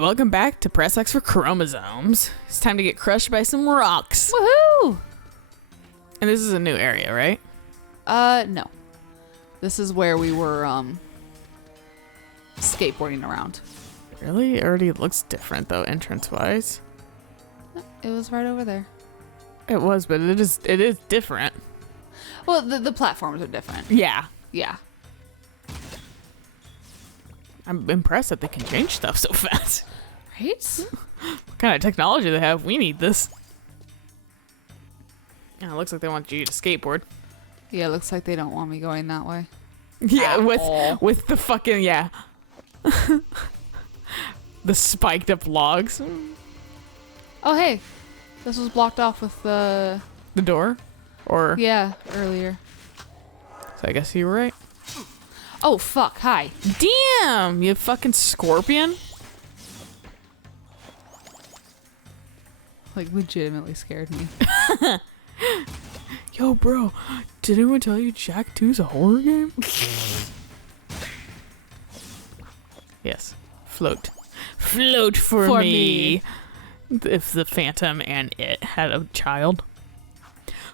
welcome back to Press X for Chromosomes. It's time to get crushed by some rocks. Woohoo! And this is a new area, right? No. This is where we were, skateboarding around. Really? It already looks different, though, entrance-wise. It was right over there. It was, but it is different. Well, the platforms are different. Yeah. Yeah. I'm impressed that they can change stuff so fast. Right? What kind of technology they have? We need this. Yeah, it looks like they want you to skateboard. Yeah, it looks like they don't want me going that way. Yeah, At with the fucking, yeah. The spiked up logs. Oh, hey. This was blocked off with the... The door? Or... Yeah, earlier. So I guess you were right. Oh, fuck. Hi. Damn, you fucking scorpion. Like, legitimately scared me. Yo, bro, did anyone tell you Jack 2's a horror game? Yes. Float. Float for me. If the Phantom and it had a child.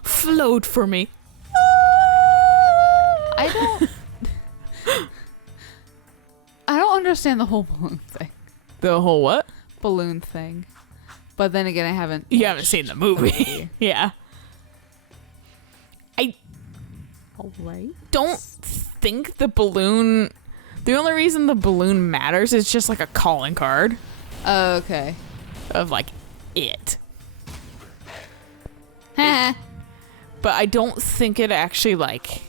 Float for me. I don't understand the whole balloon thing. The whole what? Balloon thing. But then again, I haven't... You haven't seen the movie. Yeah. I Alright. don't think the balloon... The only reason the balloon matters is just like a calling card Oh, okay. of like it. Heh. But I don't think it actually like...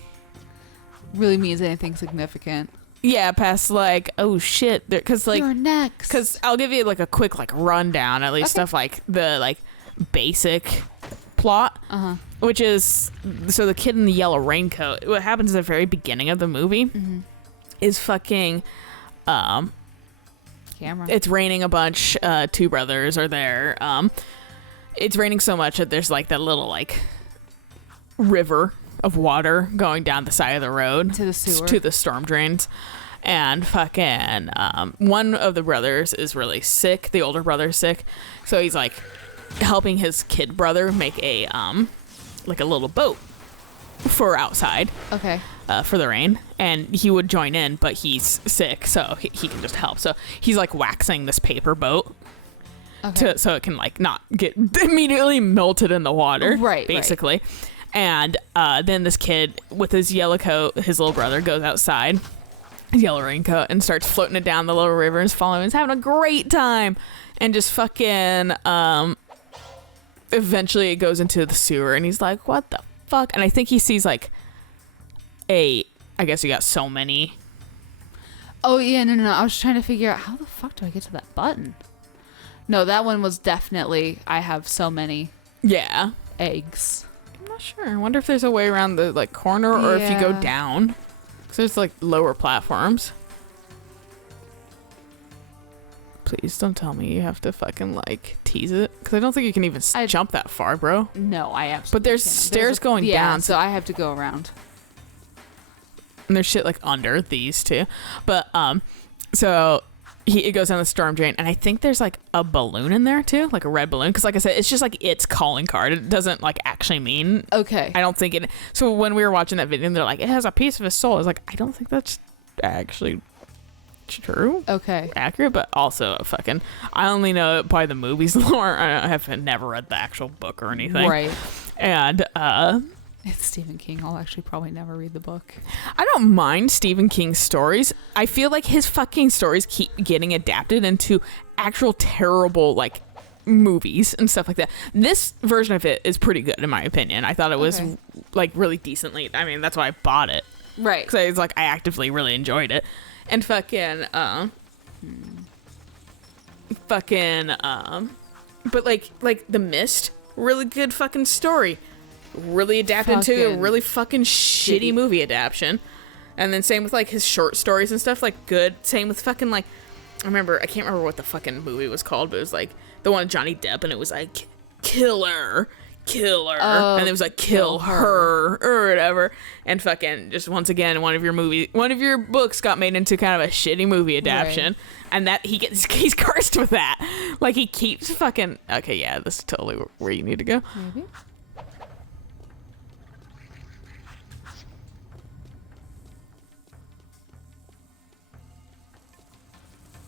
Really means anything significant. Yeah, past like, oh shit. Because like... You're next. Because I'll give you like a quick like rundown, at least Okay. of like the like basic plot. Uh-huh. Which is, so the kid in the yellow raincoat, what happens at the very beginning of the movie is fucking, Camera. it's raining a bunch, two brothers are there. It's raining so much that there's like that little like river of water going down the side of the road. To the sewer. To the storm drains. And fucking, one of the brothers is really sick. The older brother's sick. So he's like helping his kid brother make a, like a little boat for outside. Okay. For the rain, and he would join in, but he's sick, so he can just help. So he's like waxing this paper boat Okay. so it can like not get immediately melted in the water, Right, basically. And then this kid with his yellow coat, his little brother, goes outside, his yellow raincoat, and starts floating it down the little river and is following. He's having a great time, and just fucking eventually it goes into the sewer, and he's like, "What the fuck?" And I think he sees like I guess you got so many. Oh, yeah, no. I was trying to figure out how the fuck do I get to that button? No, that one was definitely, I have so many Yeah. eggs. I'm not sure. I wonder if there's a way around the like corner or if you go Yeah. down. Because there's like lower platforms. Please don't tell me you have to fucking like tease it. Because I don't think you can even jump that far, bro. No, I absolutely But there's can't. stairs going down. so I have to go around. And there's shit like under these too. But so it goes down the storm drain, and I think there's like a balloon in there too, like a red balloon, because like I said, it's just like its calling card. It doesn't like actually mean. Okay. I don't think it. So when we were watching that video, they're like, it has a piece of his soul. I was like, I don't think that's actually true. Okay. Accurate, but also fucking. I only know it by the movies lore. I have never read the actual book or anything. Right. And It's Stephen King. I'll actually probably never read the book. I don't mind Stephen King's stories. I feel like his fucking stories keep getting adapted into actual terrible like movies and stuff like that. This version of it is pretty good in my opinion. I thought it was like really decently. I mean, that's why I bought it. Right. Because I was like, I actively really enjoyed it. And fucking but like The Mist, really good fucking story. Really adapted to a really fucking shitty movie adaptation. And then same with like his short stories and stuff, like good. Same with fucking like, I can't remember what the fucking movie was called, but it was like the one with Johnny Depp, and it was like killer kill her, and it was like kill her or whatever, and fucking just once again one of your books got made into kind of a shitty movie adaptation, and that he's cursed with that. Like he keeps fucking okay, yeah, this is totally where you need to go. Maybe.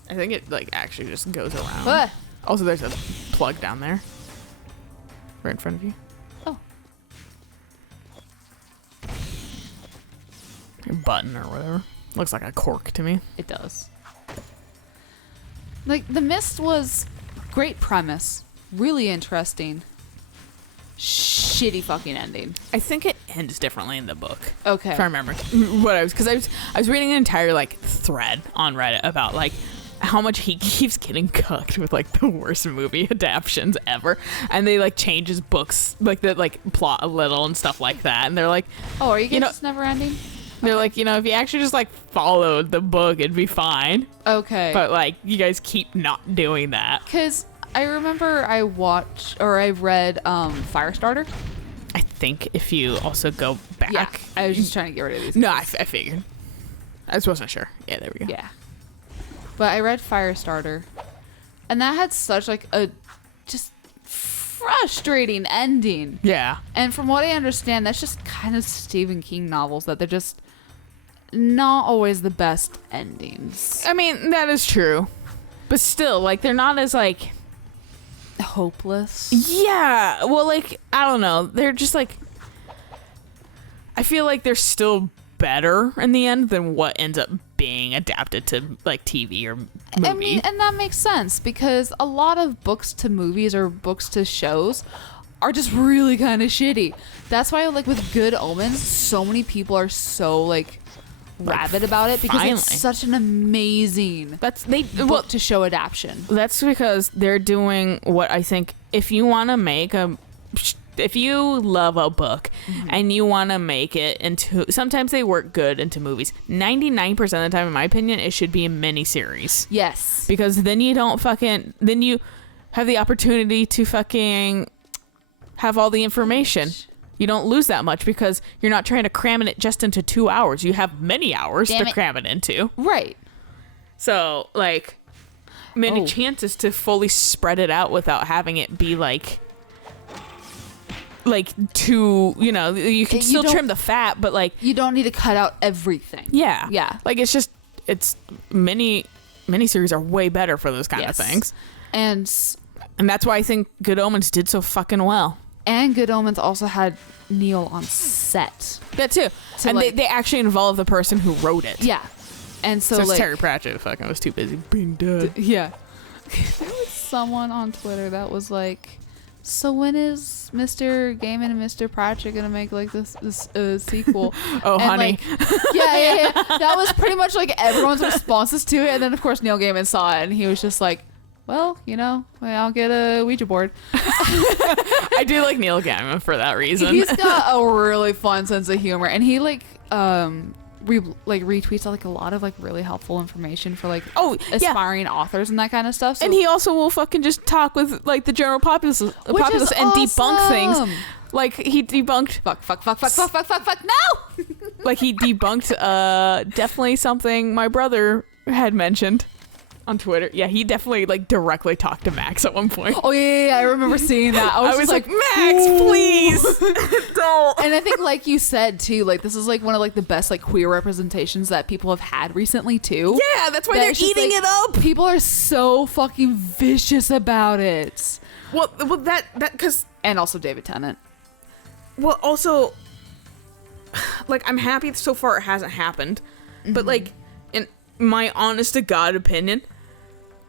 I think it like actually just goes around. What? Also, there's a plug down there, right in front of you. Oh. A button or whatever. Looks like a cork to me. It does. Like, The Mist was great premise. Really interesting. Shitty fucking ending. I think it ends differently in the book. Okay. If I remember what I was reading an entire like thread on Reddit about like how much he keeps getting cucked with like the worst movie adaptions ever, and they like change his books like the like plot a little and stuff like that, and they're like, oh, are you getting this never ending? They're like, if you actually just like followed the book, it'd be fine. Okay. But like you guys keep not doing that. Because I remember I read Firestarter. I think if you also go back. Yeah, I was just trying to get rid of these. No, I figured. I just wasn't sure. Yeah, there we go. Yeah. But I read Firestarter, and that had such like a just frustrating ending. Yeah. And from what I understand, that's just kind of Stephen King novels, that they're just not always the best endings. I mean, that is true. But still, like, they're not as, like... hopeless. Yeah. Well, like, I don't know. They're just, like... I feel like they're still better in the end than what ends up being adapted to, like, TV or movie. I mean, and that makes sense, because a lot of books to movies or books to shows are just really kind of shitty. That's why, like, with Good Omens, so many people are so, like rabid about it, because it's such an amazing book to show adaptation. That's because they're doing what I think, if you want to make if you love a book and you want to make it into, sometimes they work good into movies. 99% of the time, in my opinion, it should be a miniseries. Yes. Because then you don't then you have the opportunity to fucking have all the information. You don't lose that much because you're not trying to cram it just into 2 hours. You have many hours to cram it into. Right. So, like, many chances to fully spread it out without having it be like too, you can still trim the fat, but like you don't need to cut out everything. Yeah. Like, it's miniseries are way better for those kind of things. And that's why I think Good Omens did so fucking well. And Good Omens also had Neil on set. That too. And they actually involved the person who wrote it. Yeah. And so it's Terry Pratchett fucking was too busy being dead. Yeah. There was someone on Twitter that was like, so when is Mr. Gaiman and Mr. Pratchett gonna make like this sequel? Oh, and honey. Yeah. That was pretty much like everyone's responses to it. And then of course Neil Gaiman saw it and he was just like, well, I'll get a Ouija board. I do like Neil Gaiman for that reason. He's got a really fun sense of humor, and he retweets like a lot of like really helpful information for like aspiring authors and that kind of stuff. So, and he also will fucking just talk with like the general populace and debunk things. Like he debunked fuck no. Like he debunked definitely something my brother had mentioned on Twitter. Yeah, he definitely like directly talked to Max at one point. Oh yeah, I remember seeing that. I was like, Max, please don't. And I think, like you said too, like this is like one of like the best like queer representations that people have had recently too. Yeah, that's why they're eating it up. People are so fucking vicious about it. Well, that because and also David Tennant. Well, also, like I'm happy so far it hasn't happened, but like in my honest to God opinion,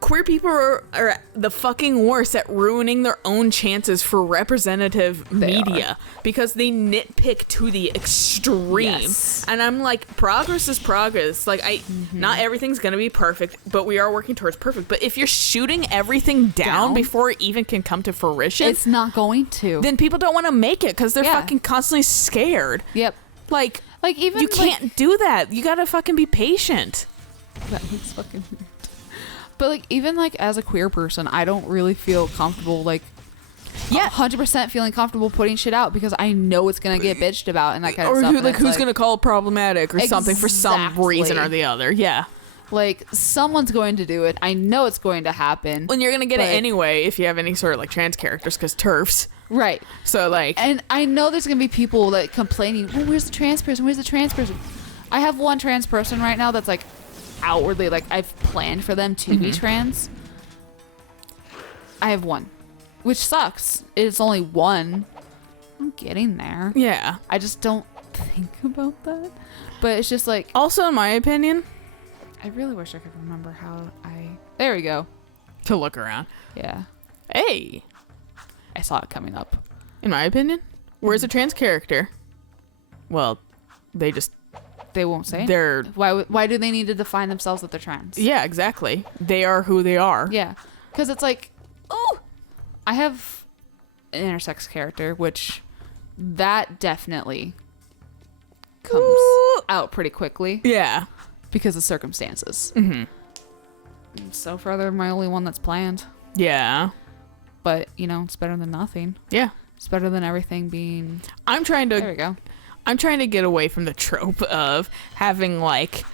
queer people are the fucking worst at ruining their own chances for representative media because they nitpick to the extreme. Yes. And I'm like, progress is progress. Like not everything's gonna be perfect, but we are working towards perfect. But if you're shooting everything down before it even can come to fruition, it's not going to. Then people don't want to make it because they're fucking constantly scared. Yep. Like even you can't do that. You gotta fucking be patient. That was fucking weird. But like even like as a queer person, I don't really feel comfortable like Yeah. 100% feeling comfortable putting shit out because I know it's gonna get bitched about and that kind of Or stuff. who, And like, it's who's gonna call it problematic or something for some Exactly. reason or the other. Yeah. like someone's going to do it. I know it's going to happen. When you're gonna get it But- anyway if you have any sort of like trans characters because TERFs. Right. So like, And I know there's gonna be people like complaining, well, where's the trans person? Where's the trans person? I have one trans person right now that's like outwardly like I've planned for them to be trans. I have one, which sucks. It's only one. I'm getting there. yeah. I just don't think about that. But it's just like Also, in my opinion, I really wish I could remember how I. There we go. to look around. Yeah, Hey, I saw it coming up. in my opinion, where's a trans character? Well, they just They won't say. they're Why do they need to define themselves that they're trans? yeah, exactly. They are who they are. Yeah, because it's like, oh, I have an intersex character, which that definitely comes Ooh. out pretty quickly Yeah. because of circumstances. Mm-hmm. So far, they're my only one that's planned. Yeah. But you know, it's better than nothing. Yeah. It's better than everything being. I'm trying There to we go. get away from the trope of having like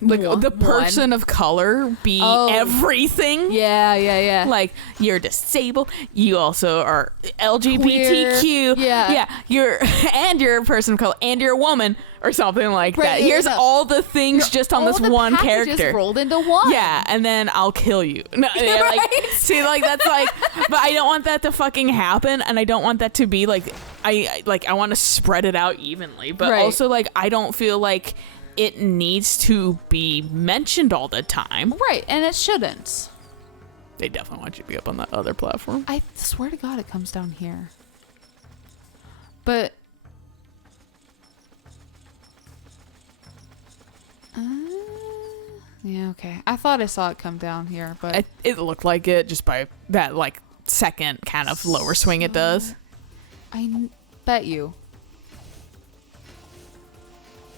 One- the person of color be Oh. everything. Yeah. Like you're disabled, you also are LGBTQ. Queer. Yeah. You're a person of color and you're a woman or something like Right, that. yeah, Here's yeah. all the things just on All this the one packages character. rolled into one. Yeah, and then I'll kill you. No, yeah, like, Right? see, like that's like, but I don't want that to fucking happen, and I don't want that to be like, I want to spread it out evenly, but Right. also like I don't feel like it needs to be mentioned all the time. Right, and it shouldn't. They definitely want you to be up on that other platform. I swear to God, it comes down here. But. Yeah, okay. I thought I saw it come down here, but. It looked like it just by that like second kind of lower swing it does. Bet you.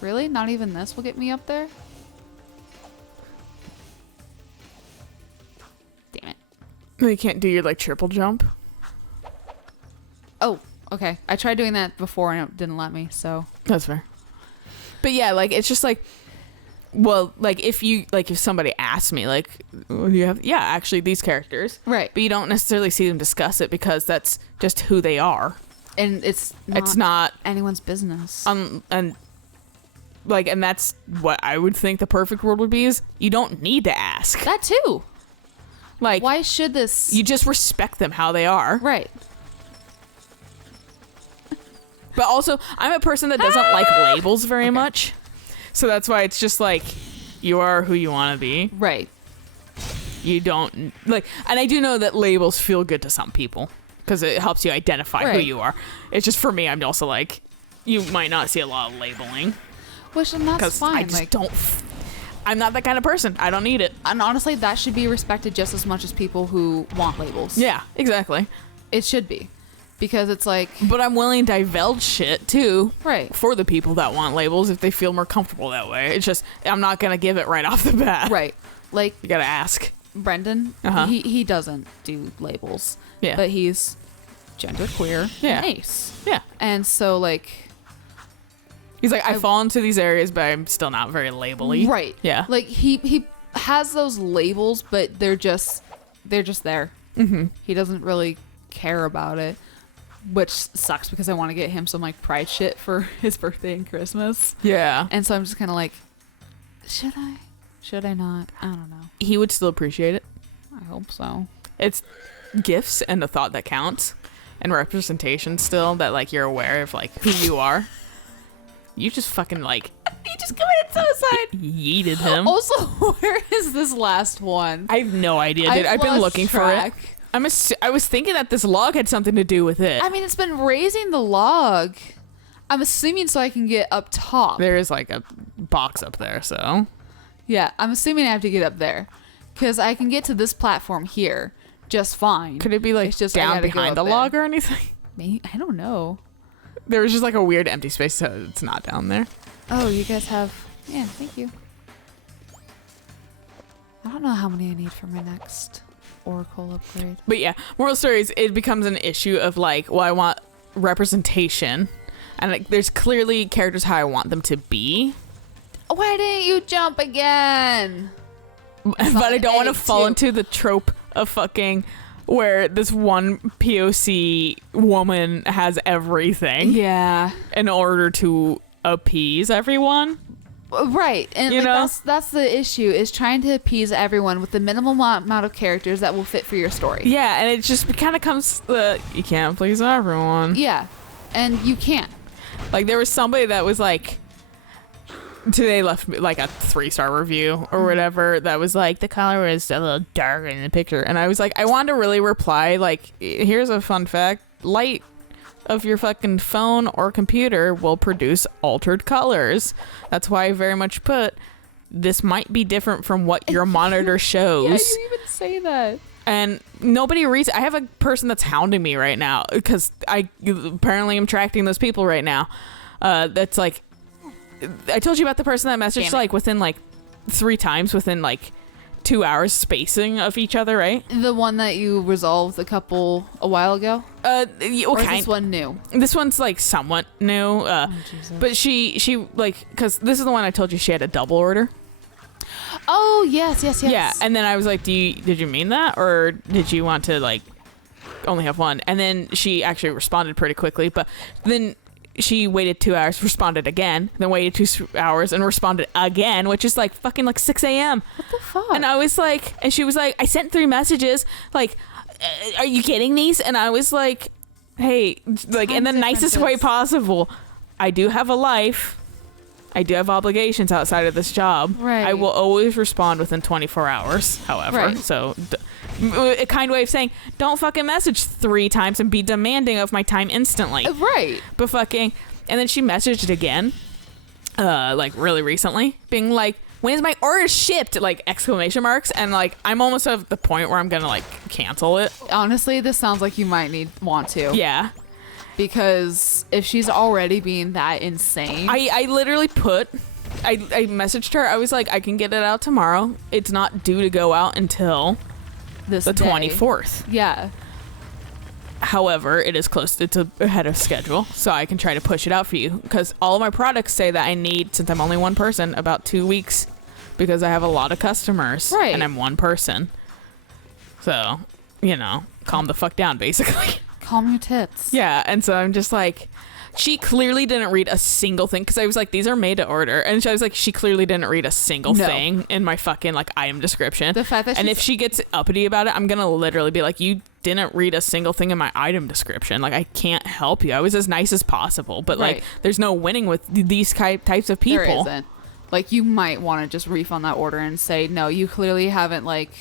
Really? Not even this will get me up there? Damn it. You can't do your like triple jump. Oh, okay. I tried doing that before and it didn't let me, so. That's fair. But yeah, like it's just like, well, like if somebody asks me like, well, you have actually these characters, Right. but you don't necessarily see them discuss it because that's just who they are. And it's Not anyone's business. and like, and that's what I would think the perfect world would be is you don't need to ask. That too. Like, Why should this? you just respect them how they are. Right. But also, I'm a person that doesn't like labels very much. So that's why it's just like, you are who you want to be. Right. You don't, like, and I do know that labels feel good to some people because it helps you identify who Right. you are. It's just for me, I'm also like, you might not see a lot of labeling Which and that's because fine. I just like, don't, I'm not that kind of person. I don't need it. and honestly, that should be respected just as much as people who want labels. Yeah, exactly. It should be. Because it's like, But I'm willing to divulge shit too. right. For the people that want labels if they feel more comfortable that way. It's just, I'm not going to give it right off the bat. Right. Like You got to ask. Brendan, Uh-huh. he doesn't do labels. Yeah. But he's genderqueer Yeah. and ace. Yeah. And so like He's like, I fall into these areas, but I'm still not very labely. right. Yeah. Like he has those labels, but they're just there. Mm-hmm. He doesn't really care about it. Which sucks because I want to get him some like pride shit for his birthday and Christmas. Yeah. And so I'm just kind of like, should I? Should I not? I don't know. He would still appreciate it. I hope so. It's gifts and the thought that counts and representation still that like you're aware of like who you are. You just fucking like He just committed suicide. yeeted him. Also, where is this last one? I have no idea, dude. I've been lost looking track. for it. I was thinking that this log had something to do with it. I mean, it's been raising the log. I'm assuming so I can get up top. There is like a box up there, so. Yeah, I'm assuming I have to get up there. Because I can get to this platform here just fine. Could it be like It's just I down gotta go behind up the there. log or anything? Maybe, I don't know. There was just like a weird empty space, so it's not down there. Oh, you guys have... Yeah, thank you. I don't know how many I need for my next Oracle upgrade. But yeah, moral stories, it becomes an issue of like, well, I want representation, and like there's clearly characters how I want them to be. Why didn't you jump again? But I don't want to fall into the trope of fucking where this one POC woman has everything Yeah. in order to appease everyone. Right, and You like, know? that's the issue, is trying to appease everyone with the minimal amount of characters that will fit for your story. Yeah, and it just kind of comes you can't please everyone. Yeah, and you can't. Like there was somebody that was like, today left me like a 3-star review or whatever that was like, the color is a little darker in the picture, and I was like, I wanted to really reply like, here's a fun fact: light of your fucking phone or computer will produce altered colors. That's why I very much put, this might be different from what your monitor shows. Yeah, you even say that. And nobody reads. I have a person that's hounding me right now because I apparently am tracking those people right now. That's like, I told you about the person that messaged like within like 3 times within like 2 hours spacing of each other, right? The one that you resolved a while ago? Or is this one new? This one's like somewhat new. But she like, because this is the one I told you she had a double order. Oh, yes. Yeah, and then I was like, did you mean that, or did you want to like only have one? And then she actually responded pretty quickly, but then she waited 2 hours, responded again, then waited 2 hours and responded again, which is like fucking like 6 a.m. What the fuck? And I was like, and she was like, I sent 3 messages, like, are you getting these? And I was like, hey, like, in the nicest way possible, I do have a life. I do have obligations outside of this job. Right. I will always respond within 24 hours, however. Right. So, a kind way of saying, don't fucking message 3 times and be demanding of my time instantly. Right. But fucking, and then she messaged again, like really recently, being like, when is my order shipped? Like exclamation marks. And like, I'm almost at the point where I'm gonna like cancel it. Honestly, this sounds like you might want to. Yeah. Because if she's already being that insane. I literally put, I messaged her. I was like, I can get it out tomorrow. It's not due to go out until the day. 24th. Yeah. However, it is close. It's ahead of schedule, so I can try to push it out for you. Because all of my products say that I need, since I'm only one person, about 2 weeks, because I have a lot of customers, right, and I'm one person. So, you know, calm the fuck down, basically. Calm your tits. Yeah, and so I'm just like, she clearly didn't read a single thing, because I was like, these are made to order, and I was like, she clearly didn't read a single thing in my fucking like item description. The fact that, and if she gets uppity about it, I'm gonna literally be like, you didn't read a single thing in my item description. Like, I can't help you. I was as nice as possible, but like, there's no winning with these types of people. There isn't. Like, you might want to just refund that order and say, no, you clearly haven't like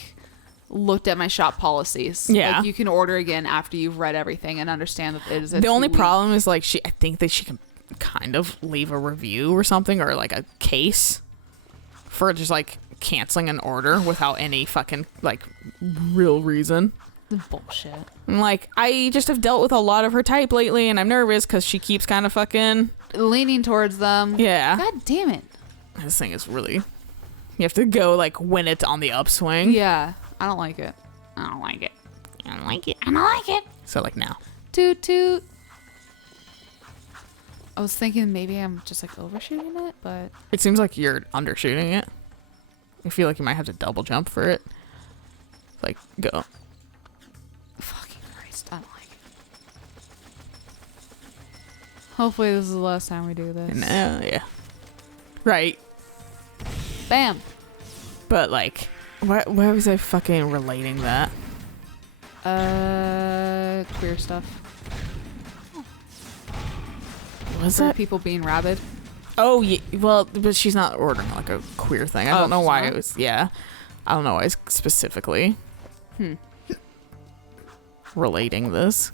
looked at my shop policies. Yeah. Like, you can order again after you've read everything and understand that it is The only problem is like, I think that she can kind of leave a review or something, or like a case for just like canceling an order without any fucking like real reason. Bullshit. And like, I just have dealt with a lot of her type lately, and I'm nervous because she keeps kind of fucking leaning towards them. Yeah. God damn it. This thing is really, you have to go like when it's on the upswing. Yeah. I don't like it. I don't like it. I don't like it. I don't like it. So like now. Toot toot. I was thinking maybe I'm just like overshooting it, but It seems like you're undershooting it. I feel like you might have to double jump for it. Like, go. fucking Christ, I don't like it. Hopefully this is the last time we do this. Yeah. Right. Bam. But like, why was I fucking relating that? Queer stuff. Was For that people being rabid. Oh, yeah. Well, but she's not ordering like a queer thing. I don't know why it was. Yeah. I don't know why specifically relating this.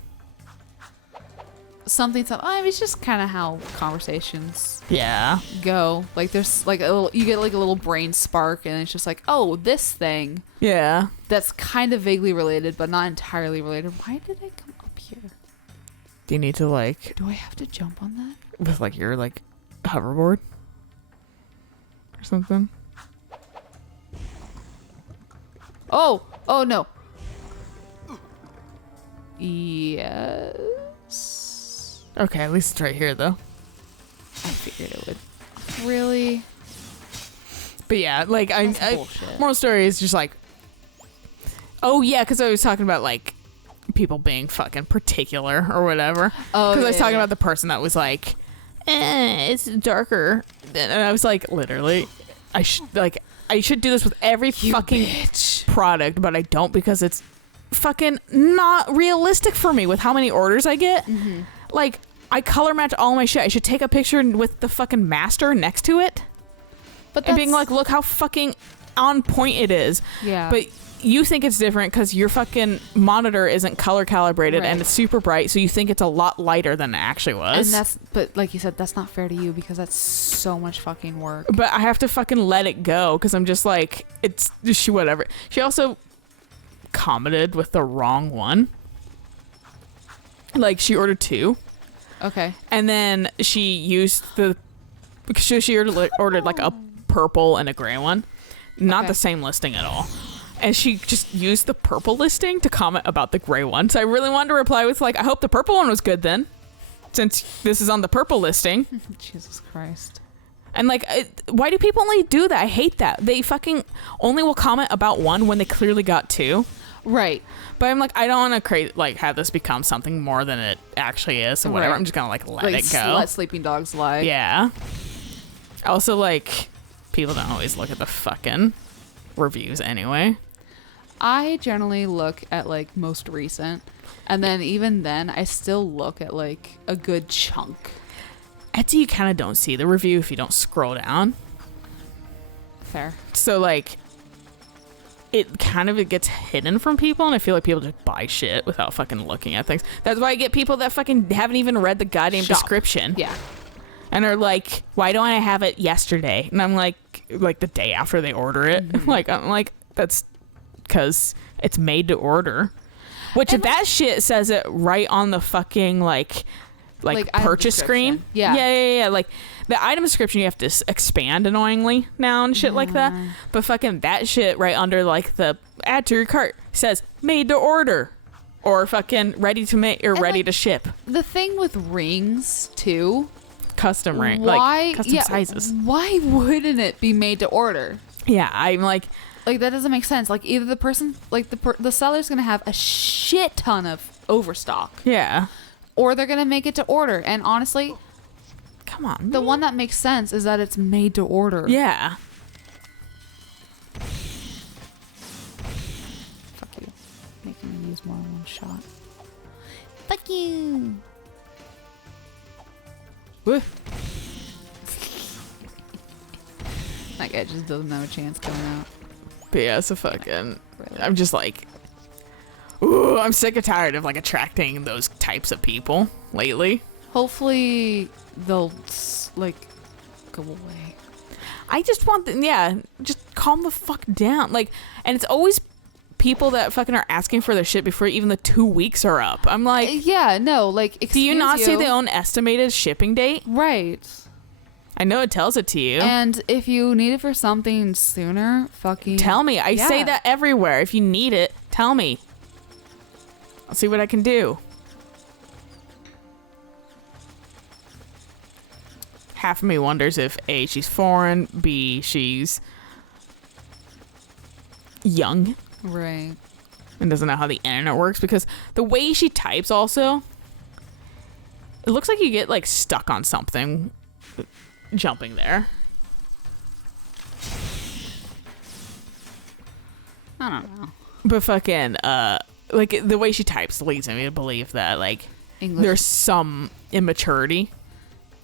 Something. I mean, it's just kind of how conversations go. Like, there's like you get like a little brain spark, and it's just like, oh, this thing. Yeah. That's kind of vaguely related, but not entirely related. Why did I come up here? Do you need to like? Do I have to jump on that? With like your like hoverboard or something? Oh no. Yes. Okay, at least it's right here though. I figured it would. Really? But yeah, like That's I bullshit. moral story is just like, oh yeah, because I was talking about like people being fucking particular or whatever. Oh, Because I was yeah, talking yeah. about the person that was like, it's darker, and I was like, literally, I should do this with every You fucking bitch. product, but I don't because it's fucking not realistic for me with how many orders I get. Mm-hmm. Like, I color match all my shit. I should take a picture with the fucking master next to it But and being like, look how fucking on point it is. yeah. But you think it's different because your fucking monitor isn't color calibrated Right. and it's super bright, so you think it's a lot lighter than it actually was. but like you said, that's not fair to you because that's so much fucking work. But I have to fucking let it go because I'm just like, it's just whatever. She also commented with the wrong one. Like, she ordered 2. Okay. And then she used because she ordered like a purple and a gray one. Not Okay. the same listing at all. And she just used the purple listing to comment about the gray one. So I really wanted to reply with like, I hope the purple one was good then, since this is on the purple listing. Jesus Christ. And like, why do people only do that? I hate that. They fucking only will comment about one when they clearly got 2. Right. But I'm like, I don't want to have this become something more than it actually is or whatever. Right. I'm just gonna like let Like it go. let sleeping dogs lie. Yeah. Also, like, people don't always look at the fucking reviews anyway. I generally look at like most recent, and then even then, I still look at like a good chunk. Etsy, you kind of don't see the review if you don't scroll down. Fair. So, like, it gets hidden from people, and I feel like people just buy shit without fucking looking at things. That's why I get people that fucking haven't even read the goddamn Shop. description. Yeah. And are like, why don't I have it yesterday? And I'm like the day after they order it. Mm-hmm. I'm like, that's because it's made to order. Which And that shit says it right on the fucking like item purchase screen. description. Yeah. Yeah. Like the item description, you have to expand annoyingly now and shit like that. Yeah. But fucking that shit right under like the add to your cart says made to order. Or fucking ready to make or And, ready like, to ship. The thing with rings too. Custom ring. Why? Like custom yeah, sizes. Why wouldn't it be made to order? Yeah, I'm like, Like that doesn't make sense. Like either the person, like the seller's gonna have a shit ton of overstock, yeah. or they're gonna make it to order. And honestly, Come on. the one that makes sense is that it's made to order. Yeah. Fuck you. Making me use more than one shot. Fuck you. Woo. That guy just doesn't have a chance coming out. But yeah, so fucking, Really. I'm just like, ooh, I'm sick and tired of like attracting those types of people lately. Hopefully they'll like go away. I just want just calm the fuck down. Like, and it's always people that fucking are asking for their shit before even the 2 weeks are up. I'm like, Yeah, no, like do you not say you. they own estimated shipping date? Right. I know it tells it to you. And if you need it for something sooner, fucking Tell me. I say Yeah. that everywhere. If you need it, tell me. I'll see what I can do. Half of me wonders if A, she's foreign, B, she's young Right. and doesn't know how the internet works, because the way she types also, it looks like you get like stuck on something jumping there. I don't know. But fucking like the way she types leads me to believe that like English. there's some immaturity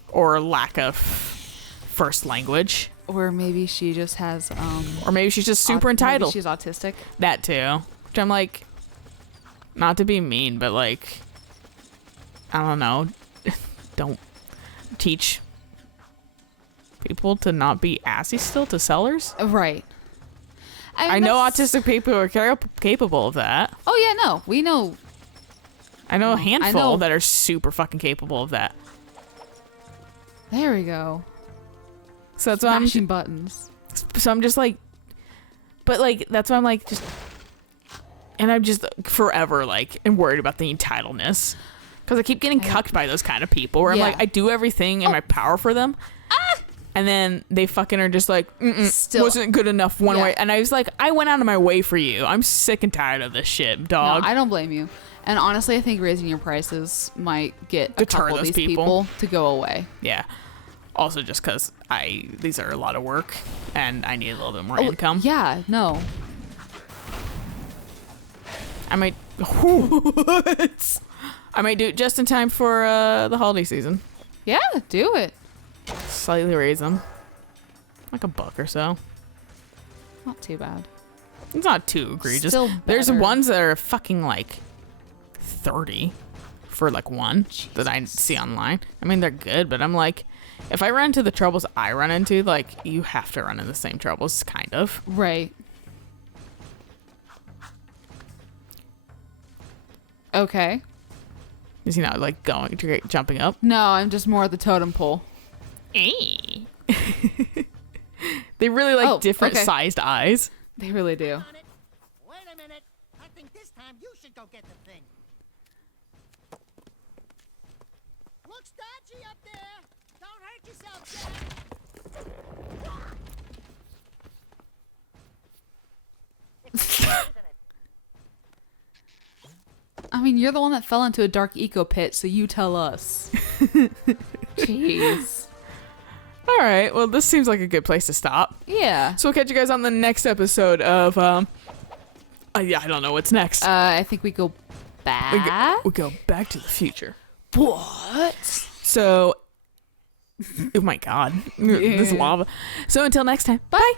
or lack of first language, Or maybe she just has or maybe she's just super maybe entitled. she's autistic. That too. Which I'm like, not to be mean, but like, I don't know. Don't teach people to not be assy still to sellers. Right. I know autistic people are capable of that. Oh yeah, no. We know. I know a handful know. that are super fucking capable of that. There we go. So that's why Smashing buttons. I'm just like, but like that's why I'm like, just And I'm just forever like and worried about the entitledness because I keep getting cucked by those kind of people where I'm like, I do everything in my power for them. And then they fucking are just like, Still wasn't good enough one way. And I was like, I went out of my way for you. I'm sick and tired of this shit, dog. No, I don't blame you. And honestly, I think raising your prices might get a Deter couple of those these people. to go away. Yeah. Also just because these are a lot of work and I need a little bit more income. Yeah, no. I might... What? I might do it just in time for the holiday season. Yeah, do it. Slightly raise them. Like $1 or so. Not too bad. It's not too egregious. Still There's better. ones that are fucking like 30 for like one that I see online. I mean, they're good, but I'm like, if I run into the troubles I run into, like, you have to run into the same troubles, kind of. Right. Okay. Is he not like jumping up? No, I'm just more at the totem pole. They really like different sized eyes. They really do. Wait a minute. I think this time you should go get the thing. Looks dodgy up there. Don't hurt yourself, Jack. I mean, you're the one that fell into a dark eco pit, so you tell us. Jeez. All right. Well, this seems like a good place to stop. Yeah. So we'll catch you guys on the next episode of yeah, I don't know what's next. I think we go back. We go back to the future. What? So, oh my god, this lava. So until next time, bye.